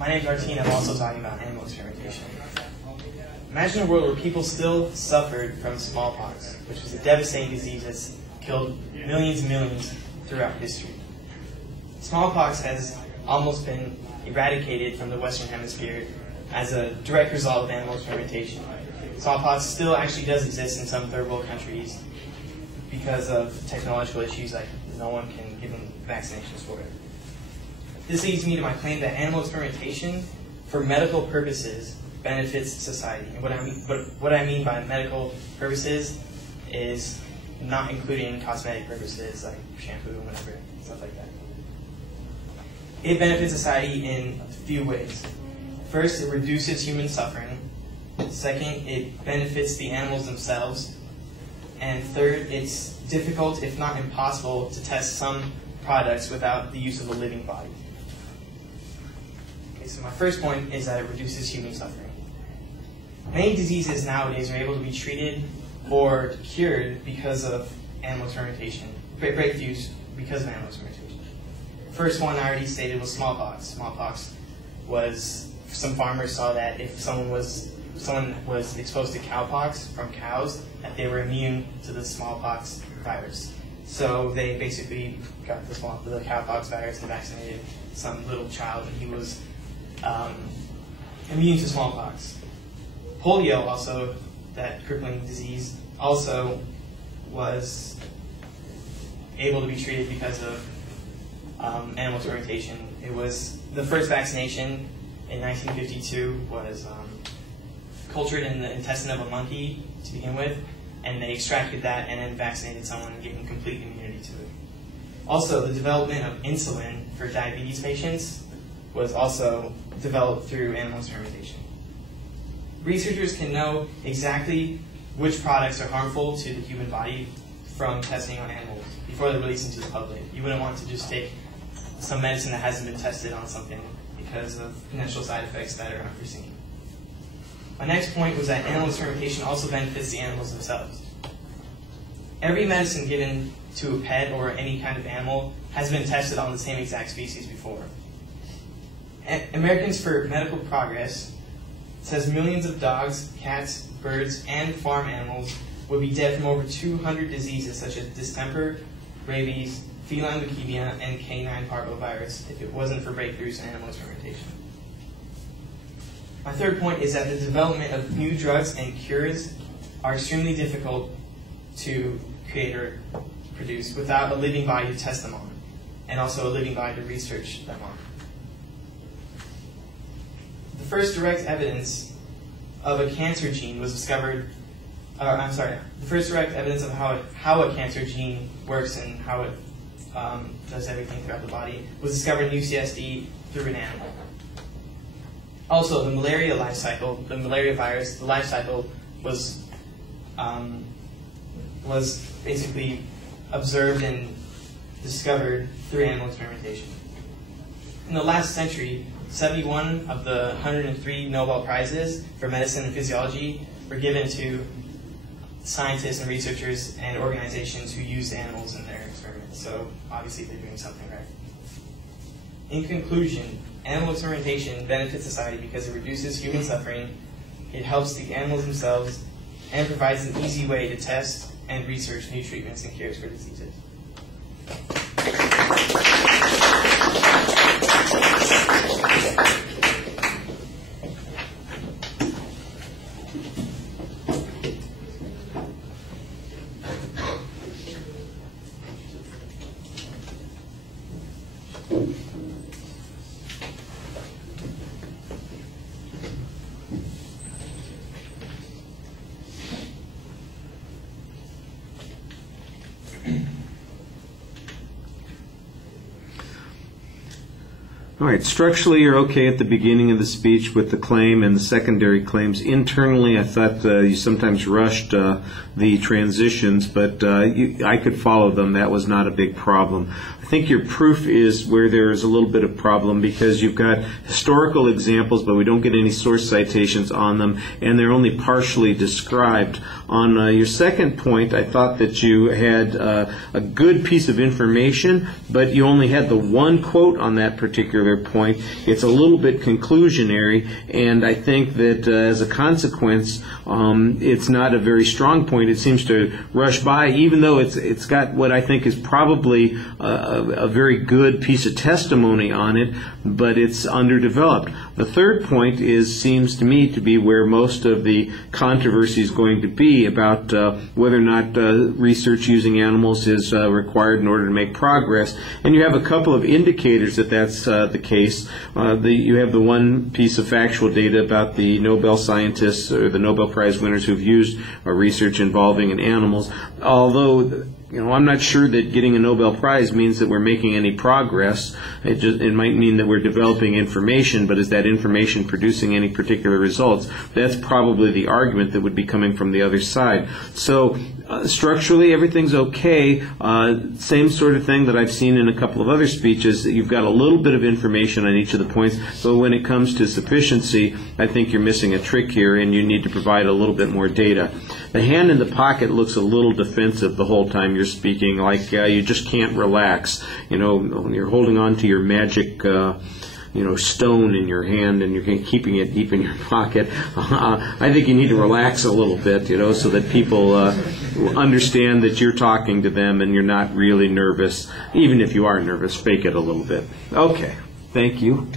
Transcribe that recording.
My name is Artene. I'm also talking about animal experimentation. Imagine a world where people still suffered from smallpox, which was a devastating disease that's killed millions and millions throughout history. Smallpox has almost been eradicated from the Western Hemisphere as a direct result of animal experimentation. Smallpox still actually does exist in some third world countries because of technological issues, like no one can give them vaccinations for it. This leads me to my claim that animal experimentation for medical purposes benefits society. And what I mean by medical purposes is not including cosmetic purposes like shampoo and whatever, stuff like that. It benefits society in a few ways. First, it reduces human suffering. Second, it benefits the animals themselves. And third, it's difficult, if not impossible, to test some products without the use of a living body. Okay, so my first point is that it reduces human suffering. Many diseases nowadays are able to be treated or cured because of animal experimentation, breakthroughs because of animal experimentation. The first one I already stated was smallpox. Smallpox was, some farmers saw that if someone was exposed to cowpox from cows, that they were immune to the smallpox virus. So they basically got the cowpox virus and vaccinated some little child, and he was immune to smallpox. Polio, also, that crippling disease, also was able to be treated because of animal experimentation. It was the first vaccination in 1952 was cultured in the intestine of a monkey to begin with, and they extracted that and then vaccinated someone and gave them complete immunity to it. Also, the development of insulin for diabetes patients was also developed through animal experimentation. Researchers can know exactly which products are harmful to the human body from testing on animals before they're released into the public. You wouldn't want to just take some medicine that hasn't been tested on something because of potential side effects that are unforeseen. My next point was that animal experimentation also benefits the animals themselves. Every medicine given to a pet or any kind of animal has been tested on the same exact species before. Americans for Medical Progress says millions of dogs, cats, birds, and farm animals would be dead from over 200 diseases such as distemper, rabies, feline leukemia, and canine parvovirus if it wasn't for breakthroughs in animal experimentation. My third point is that the development of new drugs and cures are extremely difficult to create or produce without a living body to test them on, and also a living body to research them on. The first direct evidence of a cancer gene was discovered, the first direct evidence of how a cancer gene works and how it does everything throughout the body was discovered in UCSD through an animal. Also, the malaria life cycle, the malaria virus, the life cycle was basically observed and discovered through animal experimentation. In the last century, 71 of the 103 Nobel Prizes for medicine and physiology were given to scientists and researchers and organizations who use animals in their experiments. So obviously they're doing something right. In conclusion, animal experimentation benefits society because it reduces human suffering, it helps the animals themselves, and provides an easy way to test and research new treatments and cures for diseases. All right, structurally you're okay at the beginning of the speech with the claim and the secondary claims. Internally, I thought you sometimes rushed the transitions, but I could follow them. That was not a big problem. I think your proof is where there is a little bit of problem because you've got historical examples, but we don't get any source citations on them, and they're only partially described. On your second point, I thought that you had a good piece of information, but you only had the one quote on that particular particular point. It's a little bit conclusionary, and I think that as a consequence, it's not a very strong point. It seems to rush by, even though it's got what I think is probably a very good piece of testimony on it, but it's underdeveloped. The third point seems to me to be where most of the controversy is going to be about whether or not research using animals is required in order to make progress. And you have a couple of indicators that that's the case. You have the one piece of factual data about the Nobel scientists or the Nobel Prize winners who've used research involving in animals, although I'm not sure that getting a Nobel Prize means that we're making any progress. It might mean that we're developing information, but is that information producing any particular results? That's probably the argument that would be coming from the other side. So structurally, everything's okay. Same sort of thing that I've seen in a couple of other speeches, that you've got a little bit of information on each of the points, but when it comes to sufficiency, I think you're missing a trick here, and you need to provide a little bit more data. The hand in the pocket looks a little defensive the whole time you're speaking, like you just can't relax. When you're holding on to your magic stone in your hand and you're keeping it deep in your pocket. I think you need to relax a little bit, so that people understand that you're talking to them and you're not really nervous. Even if you are nervous, fake it a little bit. Okay, thank you.